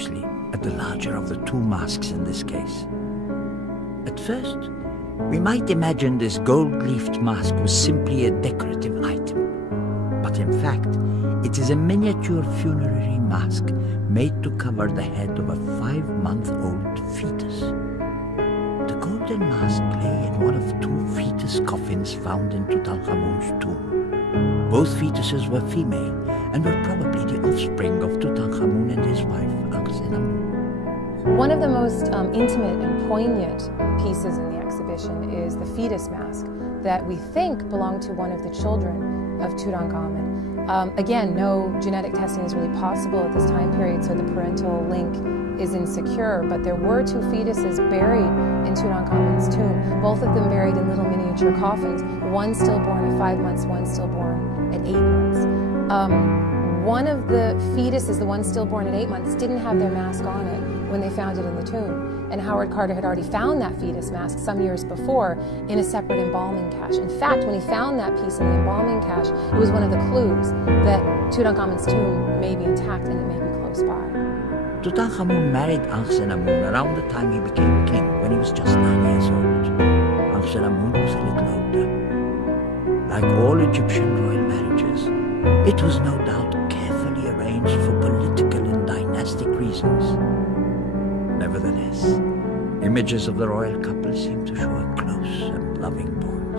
closely at the larger of the two masks in this case. At first, we might imagine this gold-leafed mask was simply a decorative item. But in fact, it is a miniature funerary mask made to cover the head of a 5-month-old fetus. The golden mask lay in one of two fetus coffins found in Tutankhamun's tomb. Both fetuses were female and were probably the offspring of Tutankhamun and his wife, Akhenamun. One of the most intimate and poignant pieces in the exhibition is the fetus mask that we think belonged to one of the children of Tutankhamun. Again, no genetic testing is really possible at this time period, so the parental link is insecure, but there were two fetuses buried in Tutankhamun's tomb, both of them buried in little miniature coffins, one stillborn at 5 months, one stillborn at 8 months. One of the fetuses, the one stillborn at 8 months, didn't have their mask on it when they found it in the tomb. And Howard Carter had already found that fetus mask some years before in a separate embalming cache. In fact, when he found that piece in the embalming cache, it was one of the clues that Tutankhamun's tomb may be intact and it may be close by. Tutankhamun married Akhenamun around the time he became king, when he was just 9 years old. Akhenamun was a little older. Like all Egyptian royal marriages, it was no doubt carefully arranged for political and dynastic reasons. Nevertheless, images of the royal couple seem to show a close and loving bond.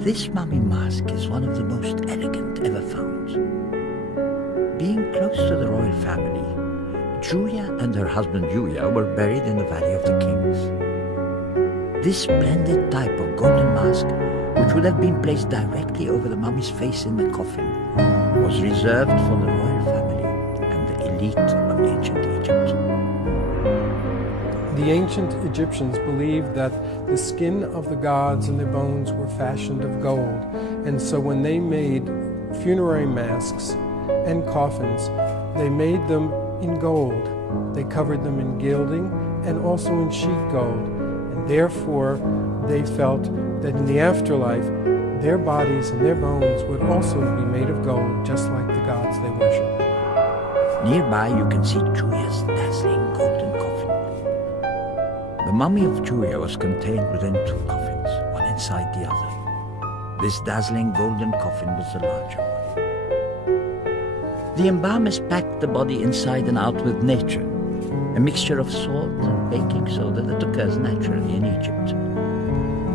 This mummy mask is one of the most elegant ever found. Being close to the royal family, Julia and her husband Julia were buried in the Valley of the Kings. This splendid type of golden mask, which would have been placed directly over the mummy's face in the coffin, was reserved for the royal family and the elite of ancient Egypt. The ancient Egyptians believed that the skin of the gods and their bones were fashioned of gold, and so when they made funerary masks and coffins, they made them in gold. They covered them in gilding and also in sheet gold, and therefore they felt that in the afterlife, their bodies and their bones would also be made of gold, just like the gods they worship. Nearby you can see Julia's dazzling golden coffin. The mummy of Julia was contained within two coffins, one inside the other. This dazzling golden coffin was the larger one. The embalmers packed the body inside and out with nature, a mixture of salt and baking soda that occurs naturally in Egypt.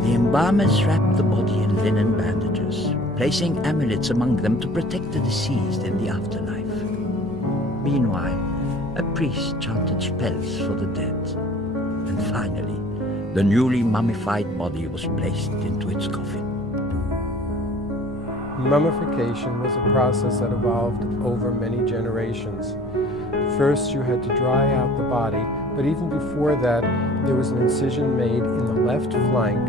The embalmers wrapped the body in linen bandages, placing amulets among them to protect the deceased in the afterlife. Meanwhile, a priest chanted spells for the dead. And finally, the newly mummified body was placed into its coffin. Mummification was a process that evolved over many generations. First, you had to dry out the body, but even before that, there was an incision made in the left flank,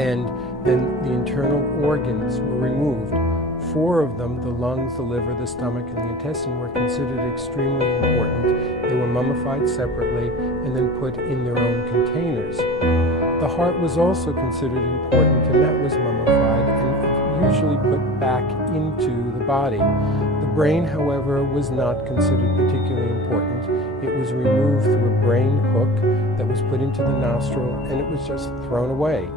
and then the internal organs were removed. 4 of them, the lungs, the liver, the stomach, and the intestine, were considered extremely important. They were mummified separately and then put in their own containers. The heart was also considered important, and that was mummified and usually put back into the body. The brain, however, was not considered particularly important. It was removed through a brain hook that was put into the nostril, and it was just thrown away.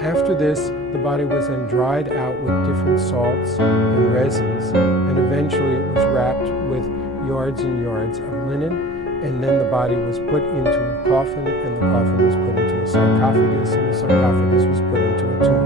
After this, the body was then dried out with different salts and resins, and eventually it was wrapped with yards and yards of linen, and then the body was put into a coffin, and the coffin was put into a sarcophagus, and the sarcophagus was put into a tomb.